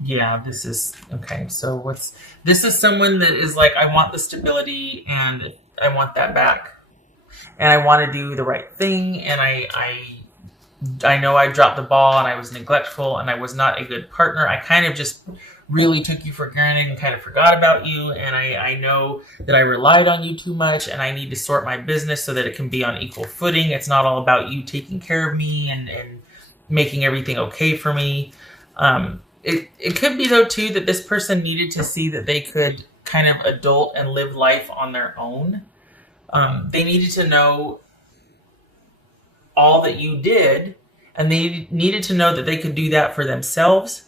Yeah, this is okay. So this is someone that is like, I want the stability and I want that back. And I want to do the right thing. And I know I dropped the ball and I was neglectful and I was not a good partner. I kind of just really took you for granted and kind of forgot about you. And I know that I relied on you too much and I need to sort my business so that it can be on equal footing. It's not all about you taking care of me and making everything okay for me. It could be, though, too, that this person needed to see that they could kind of adult and live life on their own. They needed to know all that you did, and they needed to know that they could do that for themselves.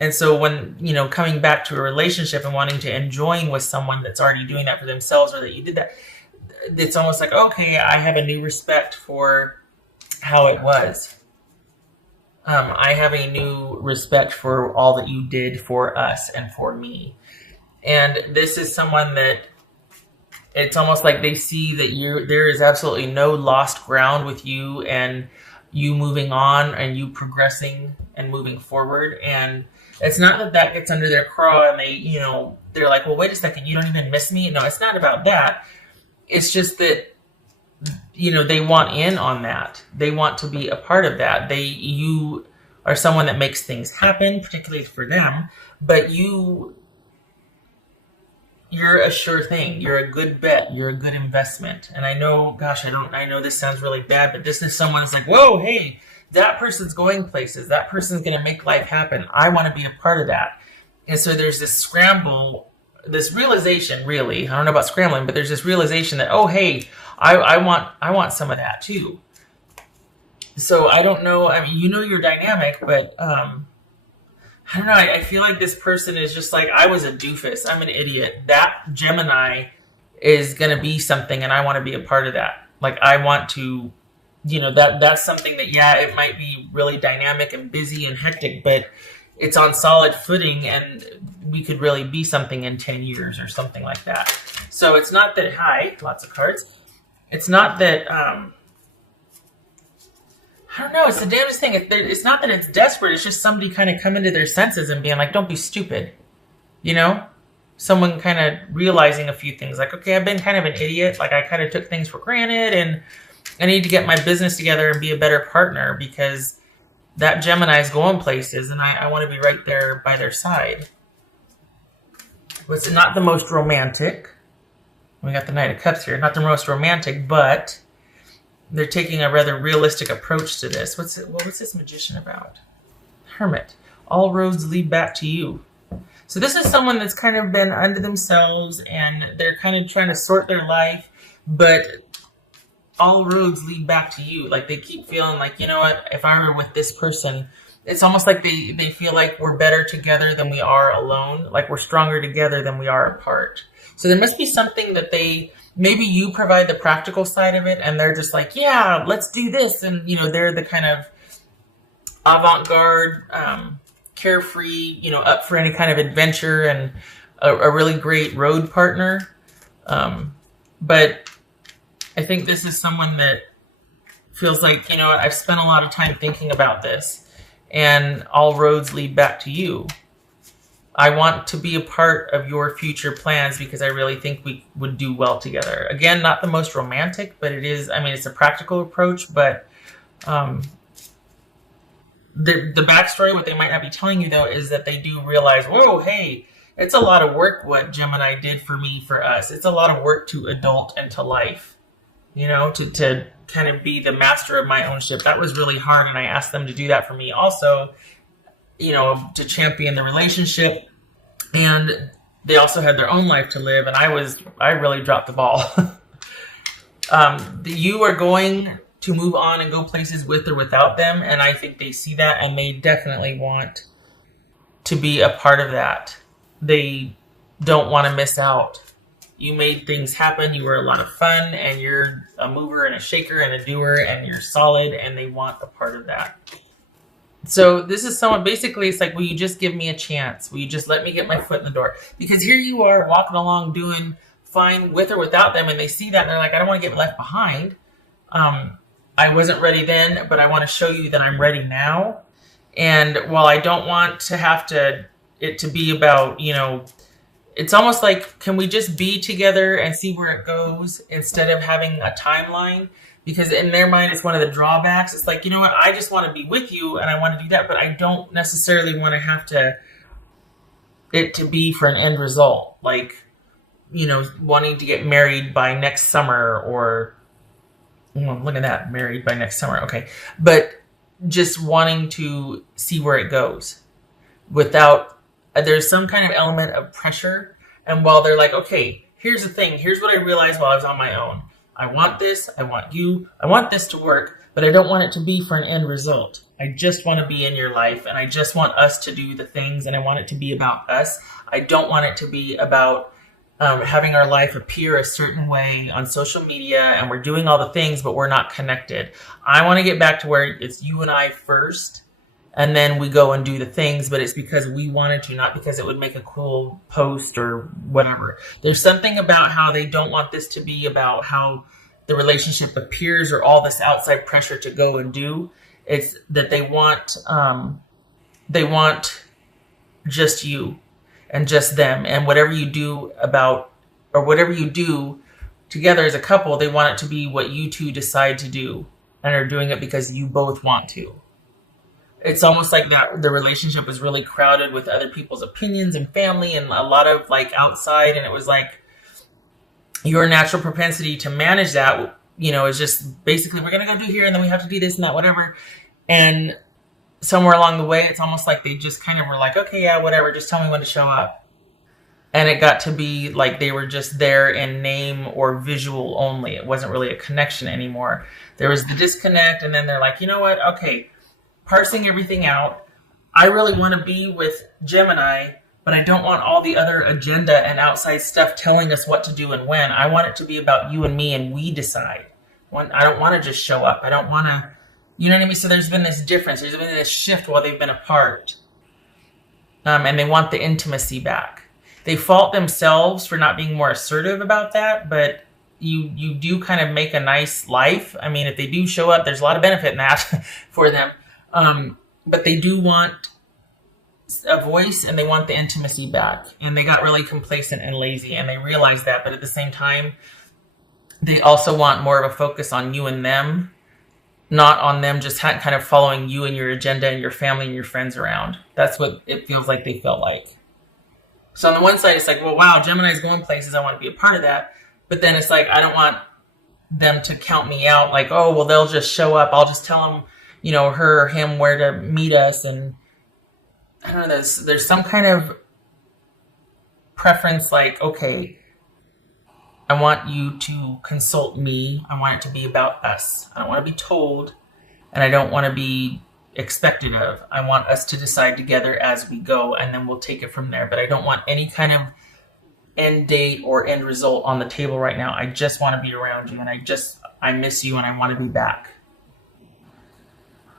And so when, coming back to a relationship and wanting to enjoying with someone that's already doing that for themselves, or that you did that, it's almost like, okay, I have a new respect for how it was. I have a new respect for all that you did for us and for me. And this is someone that it's almost like they see that there is absolutely no lost ground with you and you moving on and you progressing and moving forward. And it's not that gets under their craw and they're like, well, wait a second, you don't even miss me. No, it's not about that. It's just that, they want in on that. They want to be a part of that. You are someone that makes things happen, particularly for them, but you're a sure thing. You're a good bet. You're a good investment. And I know, gosh, I know this sounds really bad, but this is someone that's like, whoa, hey, that person's going places. That person's going to make life happen. I want to be a part of that. And so there's this scramble, this realization, really. I don't know about scrambling, but there's this realization that, oh, hey, I want some of that too. So I don't know. I mean, your dynamic, but I don't know. I feel like this person is just like, I was a doofus. I'm an idiot. That Gemini is going to be something, and I want to be a part of that. Like, I want to, that's something that, yeah, it might be really dynamic and busy and hectic, but it's on solid footing, and we could really be something in 10 years or something like that. So it's not that, lots of cards. It's not that, I don't know. It's the damnedest thing. It's not that it's desperate. It's just somebody kind of coming to their senses and being like, don't be stupid. Someone kind of realizing a few things like, okay, I've been kind of an idiot. Like, I kind of took things for granted and I need to get my business together and be a better partner because that Gemini is going places and I want to be right there by their side. It's not the most romantic. We got the Knight of Cups here. Not the most romantic, but they're taking a rather realistic approach to this. What's this Magician about? Hermit. All roads lead back to you. So this is someone that's kind of been unto themselves and they're kind of trying to sort their life, but all roads lead back to you. Like, they keep feeling like, you know what, if I were with this person, it's almost like they feel like we're better together than we are alone. Like, we're stronger together than we are apart. So there must be something that maybe you provide the practical side of it and they're just like, yeah, let's do this. And, they're the kind of avant-garde, carefree, up for any kind of adventure and a really great road partner. But I think this is someone that feels like, I've spent a lot of time thinking about this and all roads lead back to you. I want to be a part of your future plans because I really think we would do well together. Again, not the most romantic, but it's a practical approach, but the backstory, what they might not be telling you, though, is that they do realize, whoa, hey, it's a lot of work what Gemini did for me, for us. It's a lot of work to adult into life, to kind of be the master of my own ship. That was really hard, and I asked them to do that for me also, to champion the relationship. And they also had their own life to live, and I really dropped the ball. You are going to move on and go places with or without them, and I think they see that, and they definitely want to be a part of that. They don't want to miss out. You made things happen, you were a lot of fun, and you're a mover and a shaker and a doer, and you're solid, and they want a part of that. So this is someone, basically, it's like, will you just give me a chance? Will you just let me get my foot in the door? Because here you are walking along doing fine with or without them, and they see that, and they're like, I don't want to get left behind. I wasn't ready then, but I want to show you that I'm ready now. And while I don't want to have to it to be about, it's almost like, can we just be together and see where it goes instead of having a timeline? Because in their mind, it's one of the drawbacks. It's like, you know what? I just want to be with you and I want to do that, but I don't necessarily want to have it to be for an end result. Like, wanting to get married by next summer or, look at that, married by next summer. Okay. But just wanting to see where it goes without, there's some kind of element of pressure. And while they're like, okay, here's the thing. Here's what I realized while I was on my own. I want this. I want you. I want this to work, but I don't want it to be for an end result. I just want to be in your life and I just want us to do the things and I want it to be about us. I don't want it to be about having our life appear a certain way on social media and we're doing all the things, but we're not connected. I want to get back to where it's you and I first and then we go and do the things, but it's because we wanted to, not because it would make a cool post or whatever. There's something about how they don't want this to be about how the relationship appears or all this outside pressure to go and do. It's that they want just you and just them, and whatever you do whatever you do together as a couple, they want it to be what you two decide to do and are doing it because you both want to. It's almost like that the relationship was really crowded with other people's opinions and family and a lot of like outside, and it was like your natural propensity to manage that, is just basically we're going to go do here and then we have to do this and that, whatever. And somewhere along the way, it's almost like they just kind of were like, okay, yeah, whatever, just tell me when to show up. And it got to be like they were just there in name or visual only. It wasn't really a connection anymore. There was the disconnect, and then they're like, you know what? Okay, parsing everything out. I really want to be with Gemini, but I don't want all the other agenda and outside stuff telling us what to do and when. I want it to be about you and me, and we decide. I don't want to just show up. I don't want to, you know what I mean? So there's been this difference. There's been this shift while they've been apart. And they want the intimacy back. They fault themselves for not being more assertive about that, but you do kind of make a nice life. I mean, if they do show up, there's a lot of benefit in that for them. But they do want a voice and they want the intimacy back. And they got really complacent and lazy and they realized that. But at the same time, they also want more of a focus on you and them, not on them just kind of following you and your agenda and your family and your friends around. That's what it feels like they felt like. So on the one side, it's like, well, wow, Gemini's going places. I want to be a part of that. But then it's like, I don't want them to count me out. Like, oh, well, they'll just show up. I'll just tell them, her or him where to meet us. And I don't know, there's some kind of preference like, okay, I want you to consult me. I want it to be about us. I don't want to be told, and I don't want to be expected of. I want us to decide together as we go, and then we'll take it from there. But I don't want any kind of end date or end result on the table right now. I just want to be around you, and I miss you, and I want to be back.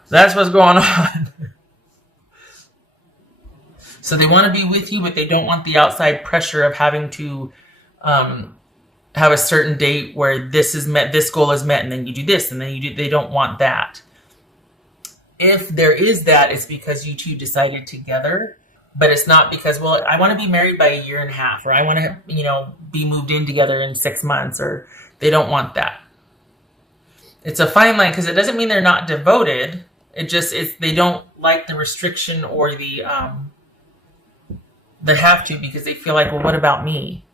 That's what's going on. So they want to be with you, but they don't want the outside pressure of having to have a certain date where this is met, this goal is met, and then you do this, and then you do. They don't want that. If there is that, it's because you two decided together, but it's not because, well, I want to be married by a year and a half, or I want to, be moved in together in 6 months, or they don't want that. It's a fine line because it doesn't mean they're not devoted. They don't like the restriction or the have to because they feel like, well, what about me?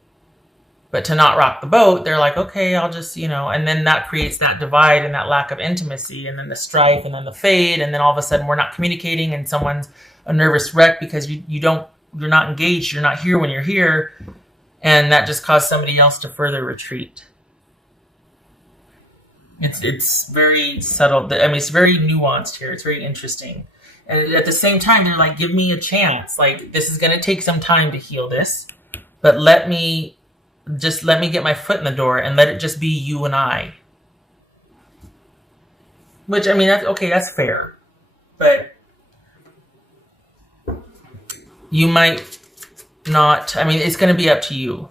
But to not rock the boat, they're like, okay, I'll just, and then that creates that divide and that lack of intimacy and then the strife and then the fade. And then all of a sudden we're not communicating and someone's a nervous wreck because you're not engaged. You're not here when you're here. And that just caused somebody else to further retreat. It's very subtle. I mean, it's very nuanced here. It's very interesting. And at the same time, they're like, give me a chance. Like, this is going to take some time to heal this, but let me get my foot in the door and let it just be you and I. Which, I mean, that's fair. But you might not, I mean, it's going to be up to you.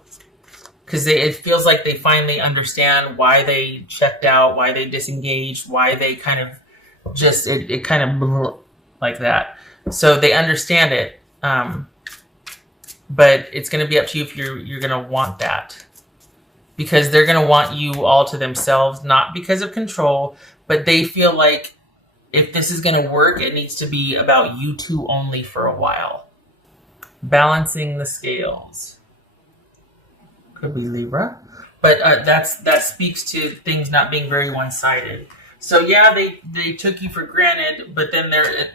Because it feels like they finally understand why they checked out, why they disengaged, why they kind of just, it kind of like that. So they understand it. but it's going to be up to you if you're going to want that, because they're going to want you all to themselves, not because of control, but they feel like if this is going to work, it needs to be about you two only for a while. Balancing the scales. Could be Libra. But that speaks to things not being very one-sided. So yeah, they took you for granted, but then they're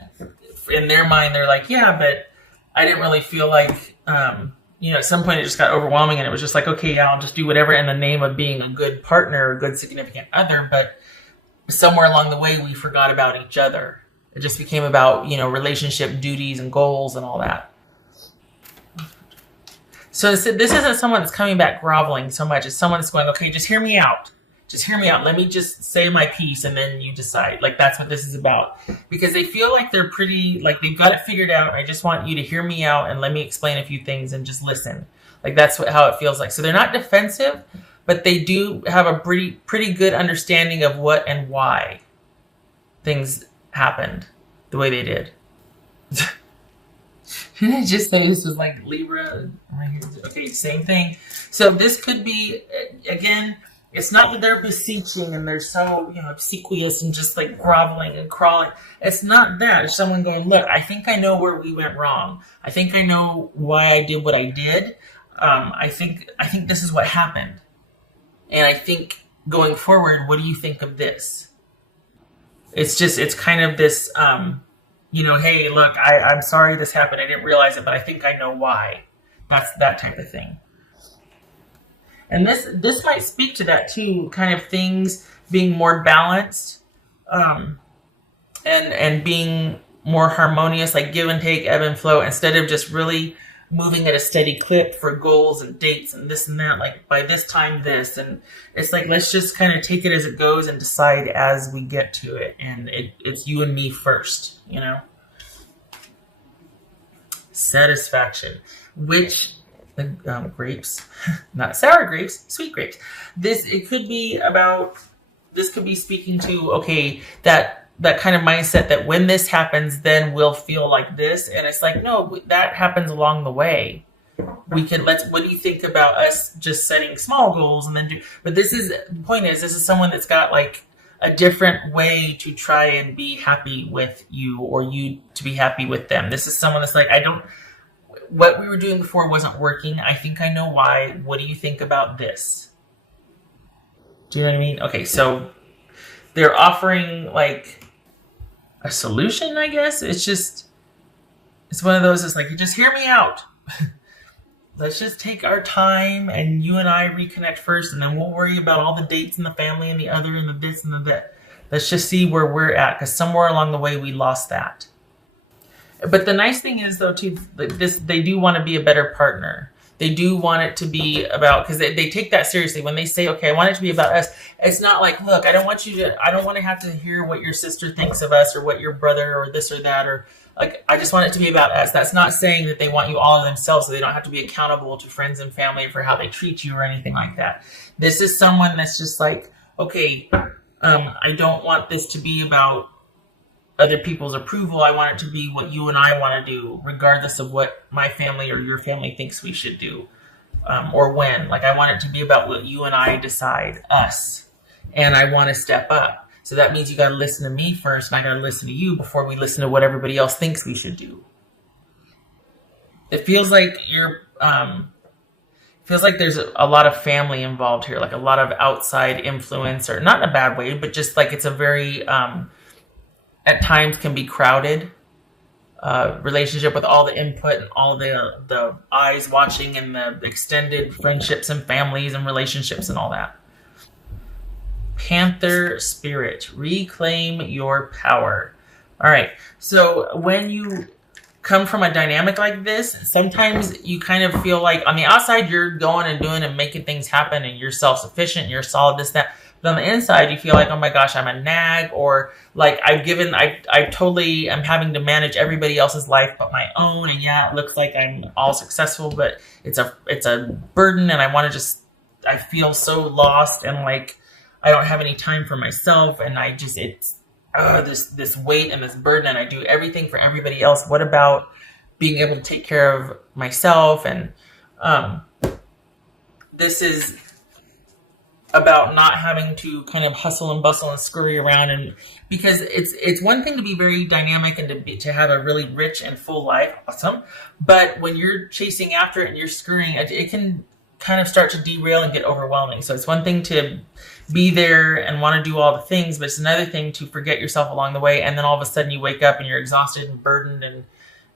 in their mind they're like, yeah, but I didn't really feel like at some point it just got overwhelming, and it was just like, okay, yeah, I'll just do whatever in the name of being a good partner, a good significant other, but somewhere along the way we forgot about each other. It just became about, relationship duties and goals and all that. So this isn't someone that's coming back groveling so much. It's someone that's going, okay, just hear me out. Just hear me out. Let me just say my piece, and then you decide. Like, that's what this is about. Because they feel like they're pretty, like they've got it figured out. I just want you to hear me out and let me explain a few things and just listen. Like, that's how it feels like. So they're not defensive, but they do have a pretty good understanding of what and why things happened the way they did. Didn't I just say this was like Libra? Okay, same thing. So this could be, again, it's not that they're beseeching and they're so, obsequious and just like groveling and crawling. It's not that. It's someone going, look, I think I know where we went wrong. I think I know why I did what I did. I think this is what happened. And I think going forward, what do you think of this? It's kind of this, hey, look, I'm sorry this happened. I didn't realize it, but I think I know why. That's that type of thing. And this might speak to that too, kind of things being more balanced, and being more harmonious, like give and take, ebb and flow, instead of just really moving at a steady clip for goals and dates and this and that, like by this time this, and it's like, let's just kind of take it as it goes and decide as we get to it, and it's you and me first, Satisfaction, which grapes, not sour grapes, sweet grapes. This could be speaking to, okay, that kind of mindset that when this happens, then we'll feel like this. And it's like, no, that happens along the way. What do you think about us just setting small goals and then but the point is, this is someone that's got like a different way to try and be happy with you, or you to be happy with them. This is someone that's like, what we were doing before wasn't working. I think I know why. What do you think about this? Do you know what I mean? Okay, so they're offering like a solution, I guess. It's one of those, it's like, just hear me out. Let's just take our time and you and I reconnect first, and then we'll worry about all the dates and the family and the other and the this and the that. Let's just see where we're at, because somewhere along the way we lost that. But the nice thing is, though, too, they do want to be a better partner. They do want it to be about, because they take that seriously. When they say, okay, I want it to be about us, it's not like, look, I don't want to have to hear what your sister thinks of us, or what your brother, or this or that, or like, I just want it to be about us. That's not saying that they want you all to themselves, so they don't have to be accountable to friends and family for how they treat you or anything like that. This is someone that's just like, okay, I don't want this to be about other people's approval. I want it to be what you and I want to do, regardless of what my family or your family thinks we should do, or when. Like, I want it to be about what you and I decide, us, and I want to step up. So that means you got to listen to me first, and I got to listen to you before we listen to what everybody else thinks we should do. It feels like there's a lot of family involved here, like a lot of outside influence, or not in a bad way, but just like it's a very at times can be crowded relationship, with all the input and all the eyes watching, and the extended friendships and families and relationships and all that. Panther spirit, reclaim your power. All right, so when you come from a dynamic like this, sometimes you kind of feel like on the outside you're going and doing and making things happen, and you're self-sufficient and you're solid, this, that. But on the inside, you feel like, oh my gosh, I'm a nag, or like I totally am having to manage everybody else's life but my own. And yeah, it looks like I'm all successful, but it's a burden, and I feel so lost, and like I don't have any time for myself, and it's this weight and this burden, and I do everything for everybody else. What about being able to take care of myself. And this is about not having to kind of hustle and bustle and scurry around, and because it's one thing to be very dynamic and to have a really rich and full life, awesome. But when you're chasing after it and you're scurrying, it can kind of start to derail and get overwhelming. So it's one thing to be there and want to do all the things, but it's another thing to forget yourself along the way, and then all of a sudden you wake up and you're exhausted and burdened, and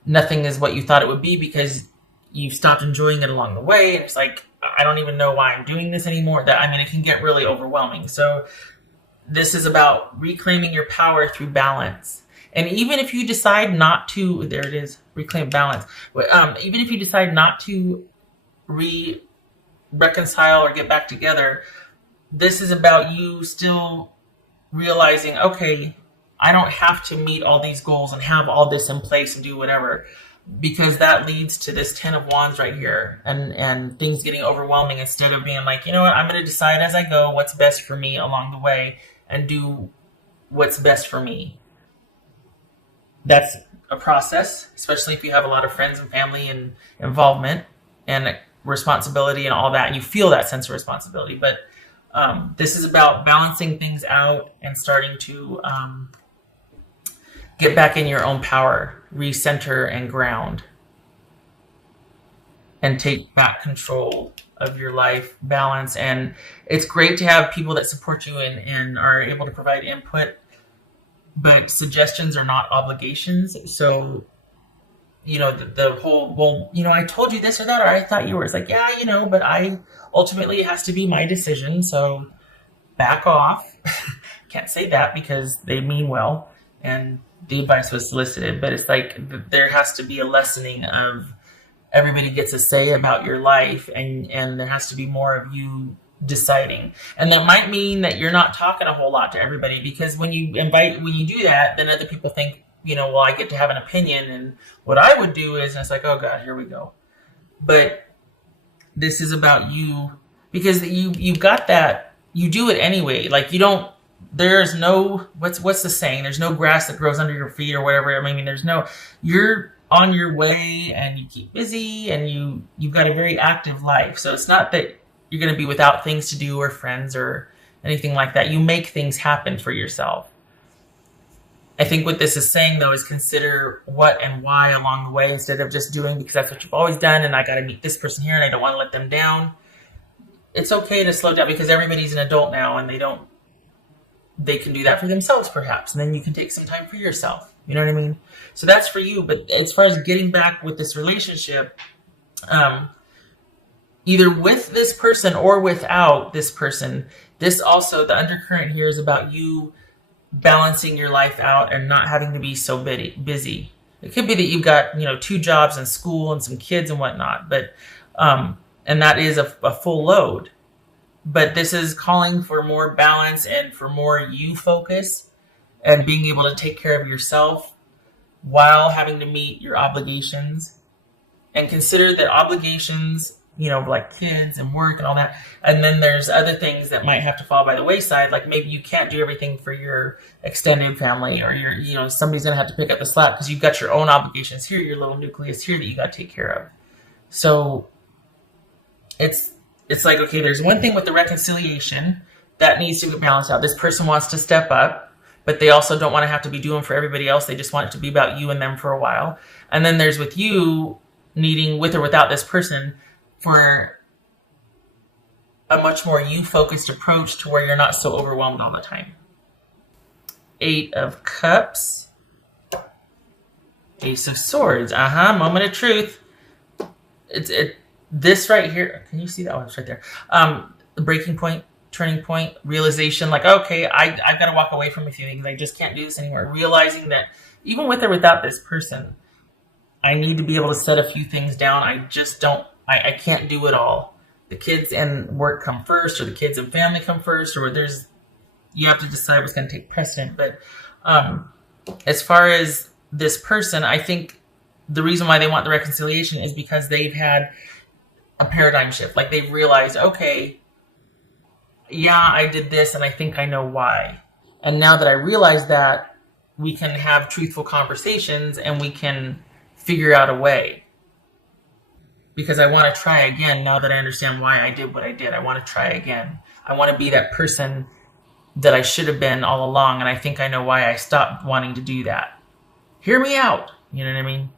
nothing is what you thought it would be because you've stopped enjoying it along the way. And it's like, I don't even know why I'm doing this anymore. It can get really overwhelming. So this is about reclaiming your power through balance. And even if you decide not to, there it is, reclaim balance. Even if you decide not to reconcile or get back together, this is about you still realizing, okay, I don't have to meet all these goals and have all this in place and do whatever, because that leads to this 10 of Wands right here, and things getting overwhelming, instead of being like, you know what, I'm going to decide as I go what's best for me along the way and do what's best for me. That's a process, especially if you have a lot of friends and family and involvement and responsibility and all that, and you feel that sense of responsibility. But this is about balancing things out and starting to get back in your own power, recenter and ground, and take back control of your life, balance. And it's great to have people that support you and are able to provide input, but suggestions are not obligations. So, the whole, well, I told you this or that, or I thought you were, it's like, yeah, but ultimately it has to be my decision. So back off. Can't say that because they mean well and the advice was solicited, but it's like there has to be a lessening of everybody gets a say about your life, and there has to be more of you deciding. And that might mean that you're not talking a whole lot to everybody, because when you do that, then other people think, well, I get to have an opinion, and what I would do is, and it's like, oh God, here we go. But this is about you, because you've got that, you do it anyway. Like there's no, what's the saying? There's no grass that grows under your feet or whatever. You're on your way and you keep busy and you've got a very active life. So it's not that you're going to be without things to do or friends or anything like that. You make things happen for yourself. I think what this is saying, though, is consider what and why along the way, instead of just doing because that's what you've always done and I got to meet this person here and I don't want to let them down. It's okay to slow down because everybody's an adult now and they can do that for themselves perhaps. And then you can take some time for yourself. You know what I mean? So that's for you. But as far as getting back with this relationship, either with this person or without this person, this also, the undercurrent here is about you balancing your life out and not having to be so busy. It could be that you've got, 2 jobs and school and some kids and whatnot, but, and that is a full load. But this is calling for more balance and for more you focus and being able to take care of yourself while having to meet your obligations. And consider that obligations, like kids and work and all that. And then there's other things that might have to fall by the wayside. Like maybe you can't do everything for your extended family, or somebody's going to have to pick up the slack because you've got your own obligations here, your little nucleus here that you got to take care of. So it's like, okay, there's one thing with the reconciliation that needs to be balanced out. This person wants to step up, but they also don't want to have to be doing for everybody else. They just want it to be about you and them for a while. And then there's with you needing, with or without this person, for a much more you-focused approach to where you're not so overwhelmed all the time. 8 of Cups. Ace of Swords. Moment of truth. This right here, can you see that? Oh, it's right there. The breaking point, turning point, realization, like, okay, I've got to walk away from a few things. I just can't do this anymore. Realizing that even with or without this person, I need to be able to set a few things down. I can't do it all. The kids and work come first, or the kids and family come first, or you have to decide what's going to take precedent. But as far as this person, I think the reason why they want the reconciliation is because they've had a paradigm shift. Like they've realized, okay, yeah, I did this and I think I know why. And now that I realize that, we can have truthful conversations and we can figure out a way, because I want to try again now that I understand why I did what I did. I want to try again. I want to be that person that I should have been all along, and I think I know why I stopped wanting to do that. Hear me out. You know what I mean?